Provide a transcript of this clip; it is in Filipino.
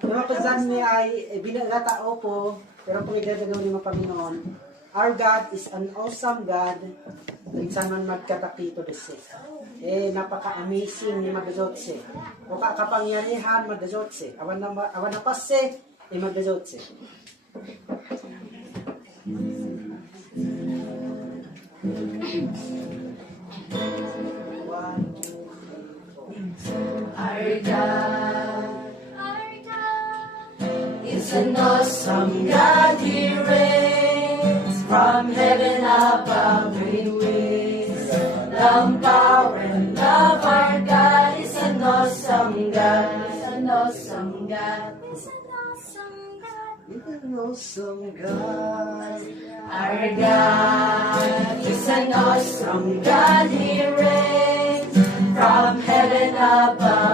Mga kazan niya ay binatao po, pero kung idadagaw ni mga Panginoon, our God is an awesome God. Minsan man magkatakito desi. Napaka-amazing ni Magdazotse. O kapangyarihan Magdazotse. Awan na passe ni Magdazotse. Our God is an awesome God. He reigns from heaven above with wisdom, power, and love. Our God is an awesome God. Is an awesome God. Is an awesome God. Is an awesome God. Our God is an awesome God. He reigns from heaven above.